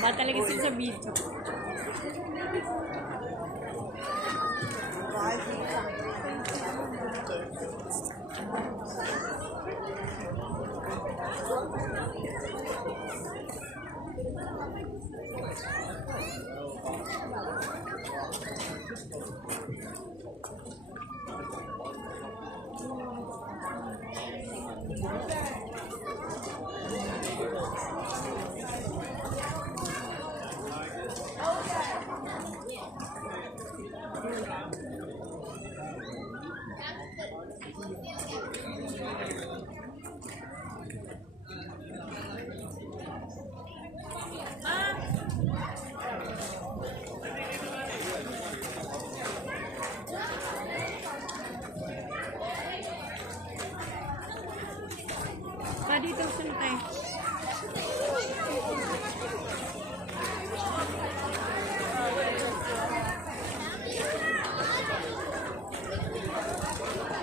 Baba talaga sila sa video. Dito sila tayo.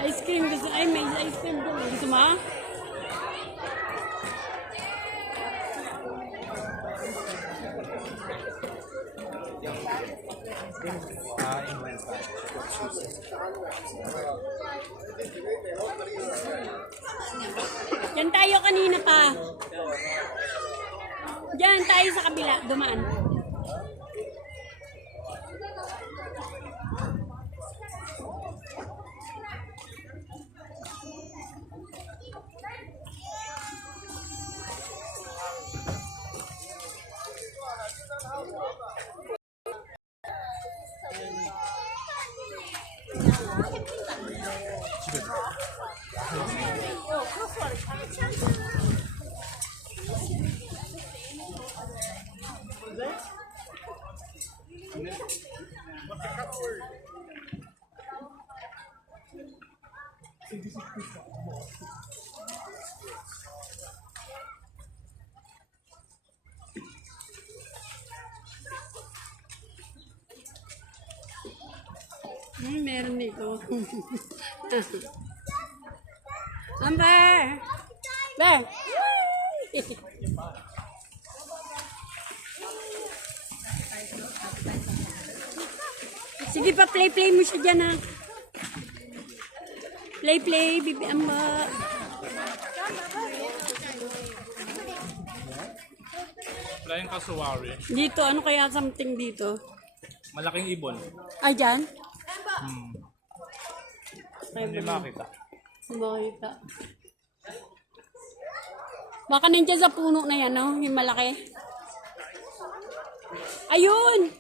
Ice cream gusto. Ay, may ice cream doon. Gusto mo? Diyan tayo kanina pa. Diyan tayo sa kabila, dumaan. Meron dito. Amber! Amber! Sige pa, play mo siya dyan, ha. Play, bibi Amba. Flying Kasuwari. Dito, ano kaya something dito? Malaking ibon. Ay, dyan? Hindi makita. Makita. Baka nandiyan sa puno na yan, no? Yung malaki. Ayun!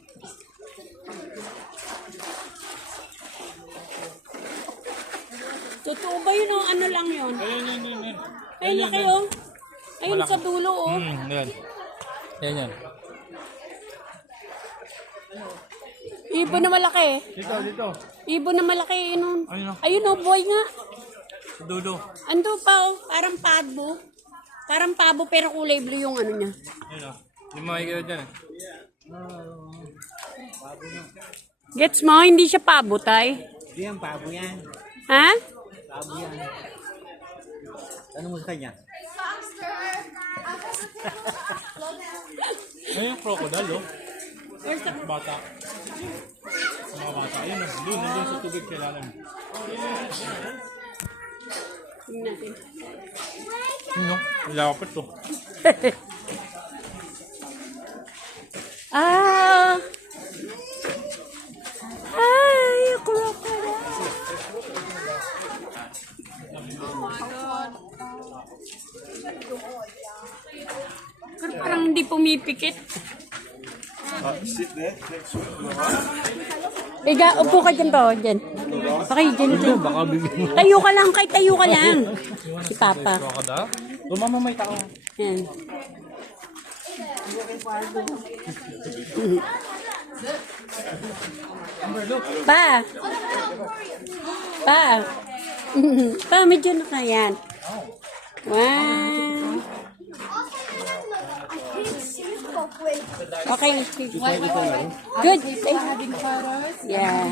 Totoo ba yun o ano lang yun? Ayun. Ay, laki o. Ayun sa dulo o. Yan. Yan. Ibon na malaki. Dito. Ibon na malaki. Ayun, Ayun o. ayun o, boy nga. Dulo. Ando pa o. Parang pabo. Parang pabo pero kulay blue yung ano niya. Ayun o. Hindi mo makikita dyan eh. Gets mo? Hindi siya pabo, tay. Hindi yan, pabo yan. Ha? Pabo yan. Ano mo sa kanya? Ayun yung crocodile oh. Bata. Mga bata. Ayun o. Doon. Nandun sa tubig kailangan. Tingnan natin. Ayun o. Lapit to. Ah! Ay, crocodile! Pero parang hindi pumipikit. Sit there next to it. Iga, upo ka dyan ba? Dyan. Okay, dyan. Tayo ka lang, kay tayo ka lang. Si Papa. Crocodile? Tumama may tao. Yan. Pa! Pa! Pa, medyo na ka yan. Wow! Okay, good. Yeah.